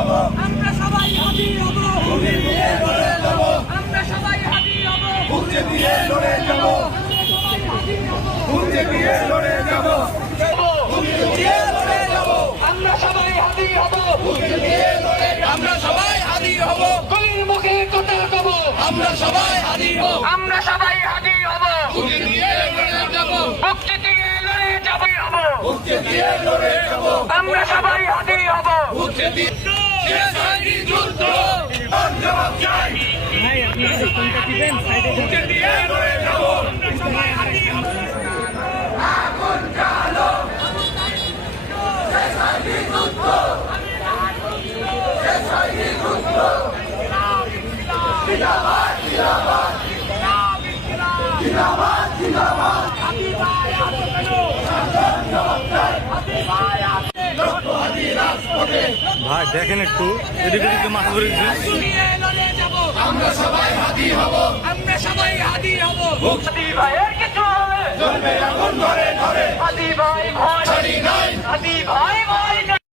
আমরা সবাই হাদি হব, বুকে দিয়ে লড়ে যাব, আমরা সবাই হাদি হব, বুকে দিয়ে লড়ে যাব, বুকে দিয়ে লড়ে যাব, বুকে দিয়ে লড়ে যাব, আমরা সবাই হাদি হব, বুকে দিয়ে লড়ে আমরা সবাই হাদি হব, গলির মুখে কথা কব, আমরা সবাই হাদি হব, আমরা সবাই হাদি হব, বুকে দিয়ে লড়ে যাব, মুক্তি দিয়ে লড়ে যাবই হব, বুকে দিয়ে লড়ে যাব, আমরা সবাই হাদি হব। বুকে দিয়ে শেষ হয়নি যুদ্ধ, জবাব চাই, বুকে দিয়ে লড়ে যাব, আগুন জ্বালো, শেষ হয়নি যুদ্ধ, শেষ হয়নি যুদ্ধ, জিন্দাবাদ জিন্দাবাদ জিন্দাবাদ জিন্দাবাদ, ভাই দেখেন একটু এদিকে ওদিকে মাথা ধরে দিচ্ছে। নিয়ে লড়ে যাব, আমরা সবাই হাদি হব, আমরা সবাই হাদি হব, মুক্তি হাদি ভাইয়ের কিছু হবে, চলবে এখন ধরে ধরে, হাদি